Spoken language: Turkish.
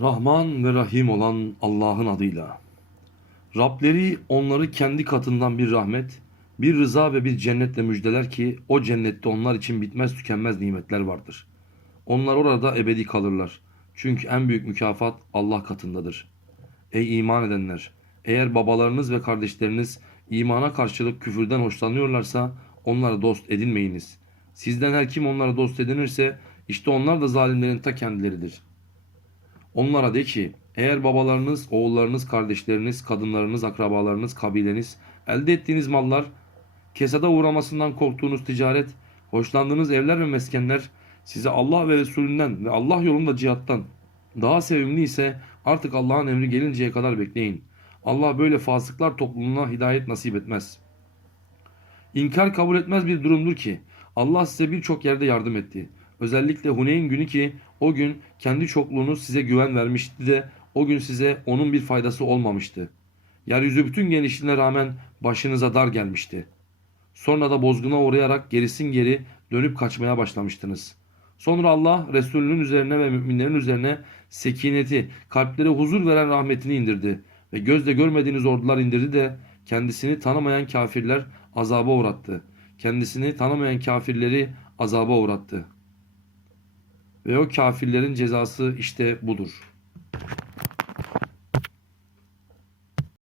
Rahman ve Rahim olan Allah'ın adıyla. Rableri onları kendi katından bir rahmet, bir rıza ve bir cennetle müjdeler ki o cennette onlar için bitmez tükenmez nimetler vardır. Onlar orada ebedi kalırlar. Çünkü en büyük mükafat Allah katındadır. Ey iman edenler! Eğer babalarınız ve kardeşleriniz imana karşılık küfürden hoşlanıyorlarsa onlara dost edinmeyiniz. Sizden her kim onlara dost edinirse işte onlar da zalimlerin ta kendileridir. Onlara de ki eğer babalarınız, oğullarınız, kardeşleriniz, kadınlarınız, akrabalarınız, kabileniz, elde ettiğiniz mallar, kesada uğramasından korktuğunuz ticaret, hoşlandığınız evler ve meskenler size Allah ve Resulünden ve Allah yolunda cihattan daha sevimli ise artık Allah'ın emri gelinceye kadar bekleyin. Allah böyle fasıklar topluluğuna hidayet nasip etmez. İnkar kabul etmez bir durumdur ki Allah size birçok yerde yardım etti. Özellikle Huneyn günü ki o gün kendi çokluğunuz size güven vermişti de o gün size onun bir faydası olmamıştı. Yeryüzü bütün genişliğine rağmen başınıza dar gelmişti. Sonra da bozguna uğrayarak gerisin geri dönüp kaçmaya başlamıştınız. Sonra Allah Resulünün üzerine ve müminlerin üzerine sekineti, kalplere huzur veren rahmetini indirdi ve gözle görmediğiniz ordular indirdi de kendisini tanımayan kafirler azaba uğrattı. Kendisini tanımayan kafirleri azaba uğrattı. Ve o kafirlerin cezası işte budur.